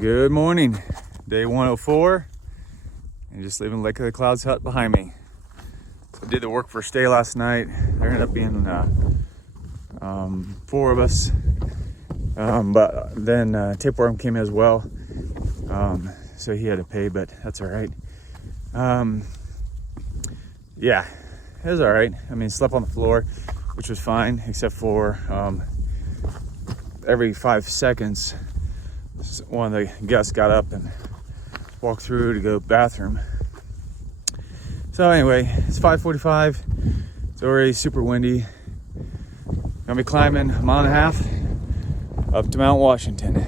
Good morning, day 104, and just leaving Lake of the Clouds hut behind me. So I did the work for stay last night. There ended up being 4 of us, but then tapeworm came as well, so he had to pay, but that's all right. Yeah, it was all right. I mean, slept on the floor, which was fine, except for every 5 seconds, one of the guests got up and walked through to go to the bathroom. So anyway, it's 5:45. It's already super windy. Gonna be climbing 1.5 miles up to Mount Washington.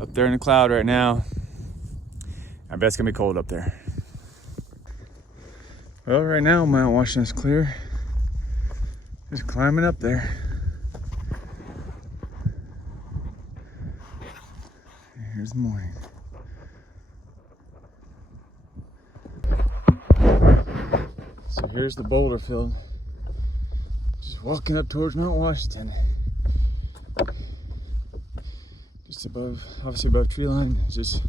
Up there in the cloud right now. I bet it's gonna be cold up there. Well, right now Mount Washington's clear. Just climbing up there. Here's the morning. So here's the Boulder Field. Just walking up towards Mount Washington. Just above, obviously above tree line, just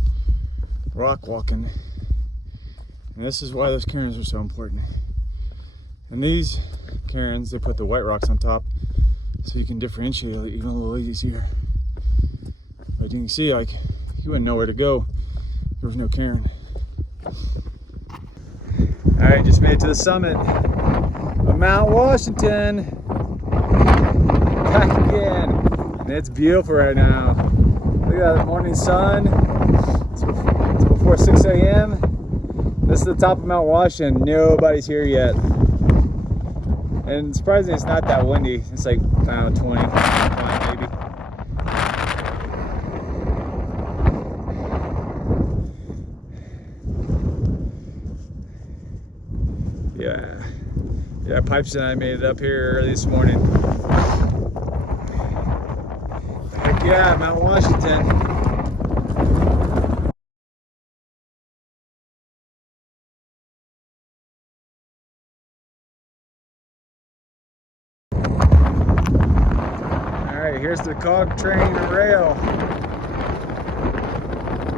rock walking. And this is why those cairns are so important. And these cairns, they put the white rocks on top so you can differentiate it even a little easier. But you can see, like, you wouldn't know where to go. There was no cairn. All right, just made it to the summit of Mount Washington. Back again. And it's beautiful right now. Look at that morning sun. It's before 6 a.m. This is the top of Mount Washington. Nobody's here yet. And surprisingly, it's not that windy. It's like, I don't know, 20 maybe. Yeah, Pipes and I made it up here early this morning. Heck yeah, Mount Washington. Alright, here's the Cog Training Rail.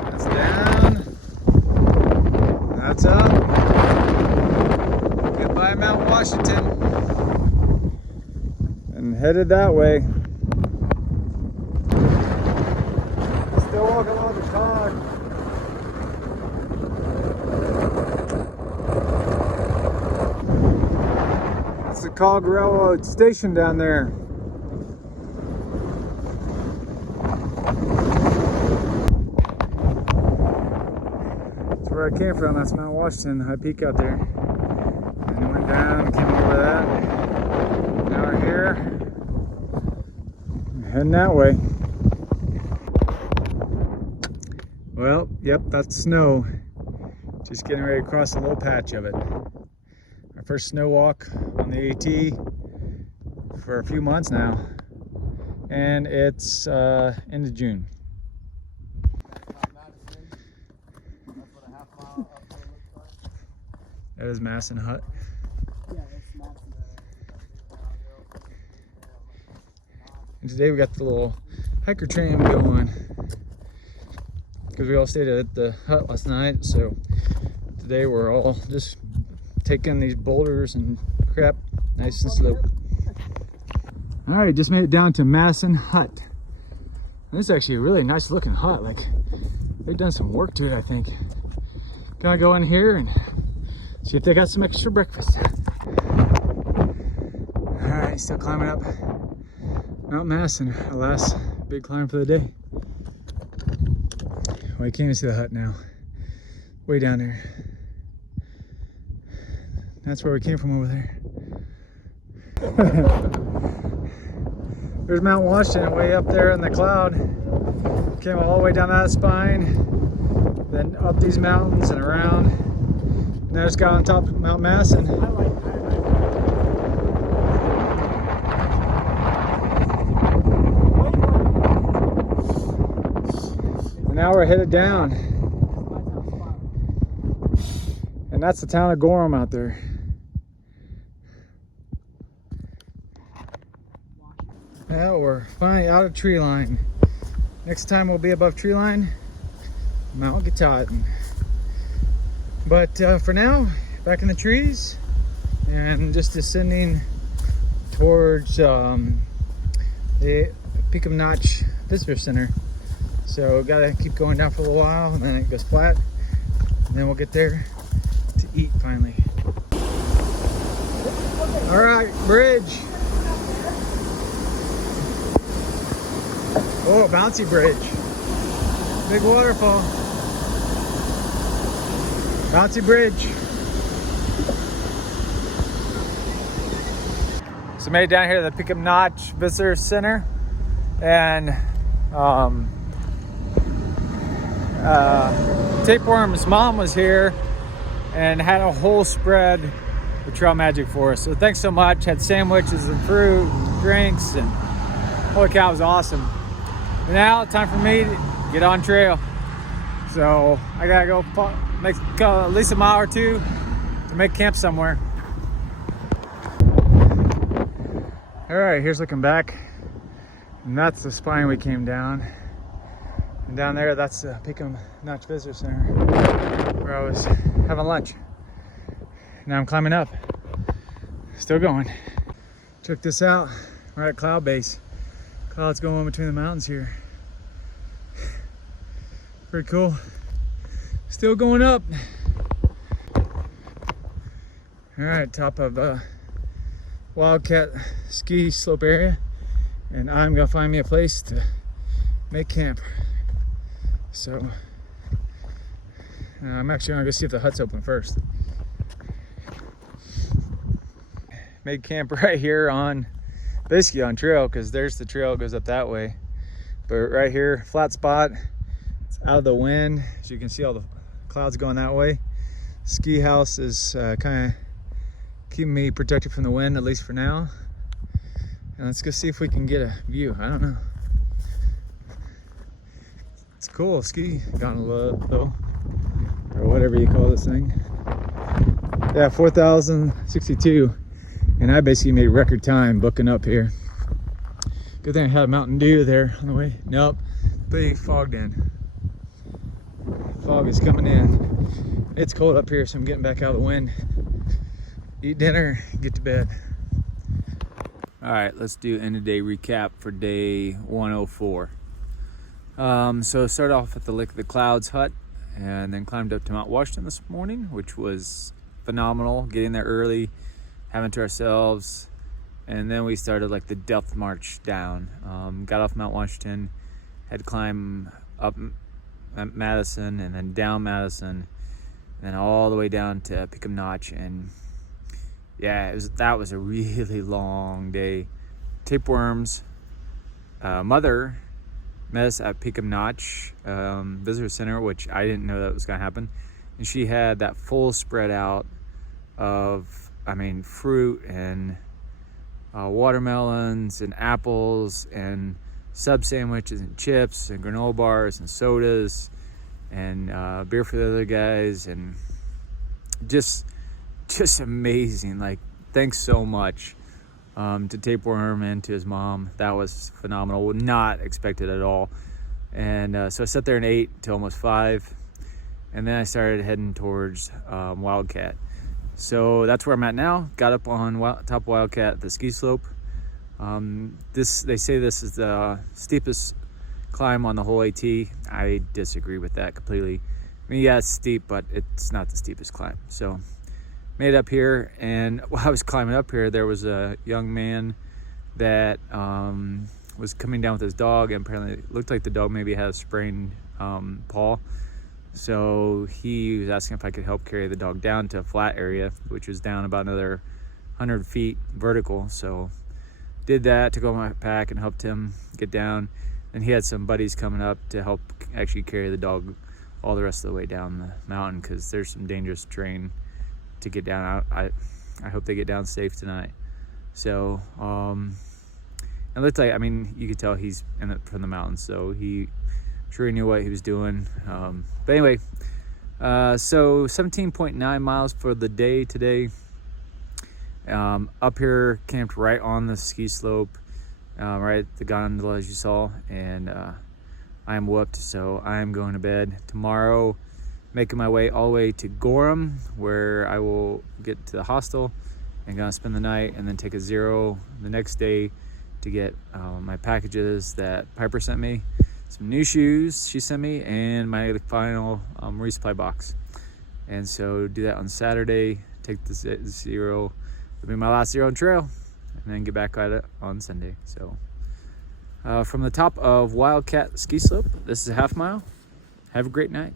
That's down. That's up. Goodbye, Mount Washington. And headed that way. Still walking along the Cog. That's the Cog Railroad station down there. That's where I came from. That's Mount Washington, high peak out there. And went down and came over that. Now we're here. We're heading that way. Well, yep, that's snow. Just getting ready to cross a little patch of it. Our first snow walk on the AT for a few months now. And it's end of June. That is Masson Hut. And today we got the little hiker tram going because we all stayed at the hut last night. So today we're all just taking these boulders and crap nice and slow. All right, just made it down to Masson Hut. This is actually a really nice looking hut. Like, they've done some work to it, I think. Gonna go in here and see if they got some extra breakfast. All right, still climbing up Mount Masson, our last big climb for the day. Well, you can't even see the hut now. Way down there. That's where we came from over there. There's Mount Washington way up there in the cloud. Came all the way down that spine, then up these mountains and around. And I just got on top of Mount Masson. And now we're headed down. And that's the town of Gorham out there. Now we're finally out of tree line. Next time we'll be above tree line. Mount Katahdin. But for now, back in the trees and just descending towards the Peak Notch Visitor Center. So gotta keep going down for a little while, and then it goes flat, and then we'll get there to eat finally. All right, bridge. Oh, bouncy bridge. Big waterfall. Bouncy bridge. So made it down here to the Peak Notch Visitor Center, and Tapeworm's mom was here and had a whole spread of trail magic for us. So thanks so much. Had sandwiches and fruit, drinks, and holy cow, it was awesome. And now time for me to get on trail. So I gotta go at least a mile or two to make camp somewhere. All right, here's looking back, and that's the spine we came down. And down there, that's the Peak Notch Visitor Center where I was having lunch. Now I'm climbing up, still going. Check this out, we're at cloud base. Clouds going between the mountains here. Pretty cool. Still going up. All right, top of Wildcat Ski Slope area, and I'm gonna find me a place to make camp. So I'm actually gonna go see if the hut's open first. Made camp right here on, basically on trail, because there's the trail goes up that way. But right here, flat spot, it's out of the wind, so you can see all the clouds going that way. Ski house is kind of keeping me protected from the wind, at least for now. And let's go see if we can get a view. I don't know. It's cool, ski gondola though, or whatever you call this thing. Yeah, 4,062, and I basically made record time booking up here. Good thing I had a Mountain Dew there on the way. Nope, big fogged in. Fog is coming in. It's cold up here, so I'm getting back out of the wind. Eat dinner, get to bed. All right, let's do end of day recap for day 104. So started off at the Lake of the Clouds hut, and then climbed up to Mount Washington this morning, which was phenomenal. Getting there early, having to ourselves, and then we started like the depth march down. Got off Mount Washington, had to climb up Madison, and then down Madison, and then all the way down to Peak Notch. And yeah, that was a really long day. Tapeworm's mother met us at Peak Notch Visitor Center, which I didn't know that was gonna happen. And she had that full spread out of, fruit and watermelons and apples and sub sandwiches and chips and granola bars and sodas and beer for the other guys, and just amazing. Like, thanks so much to Tapeworm and to his mom. That was phenomenal. Not expected at all. And so I sat there and ate till almost 5, and then I started heading towards Wildcat. So that's where I'm at now. Got up on top of Wildcat, the ski slope. They say this is the steepest climb on the whole AT. I disagree with that completely. Yeah, it's steep, but it's not the steepest climb. So made it up here, and while I was climbing up here, there was a young man that was coming down with his dog, and apparently it looked like the dog maybe had a sprained paw. So he was asking if I could help carry the dog down to a flat area, which was down about another 100 feet vertical. So did that, took on my pack and helped him get down. And he had some buddies coming up to help actually carry the dog all the rest of the way down the mountain, because there's some dangerous terrain to get down. I hope they get down safe tonight. So it looked like, you could tell he's in it from the mountains, so he sure knew what he was doing. But anyway, so 17.9 miles for the day today. Up here, camped right on the ski slope, right at the gondola as you saw, and I am whooped, so I am going to bed. Tomorrow, making my way all the way to Gorham, where I will get to the hostel and gonna spend the night, and then take a 0 the next day to get my packages that Piper sent me, some new shoes she sent me, and my final resupply box. And so do that on Saturday, take the 0, it'll be my last 0 on trail, and then get back at it on Sunday. So from the top of Wildcat Ski Slope, this is a half mile. Have a great night.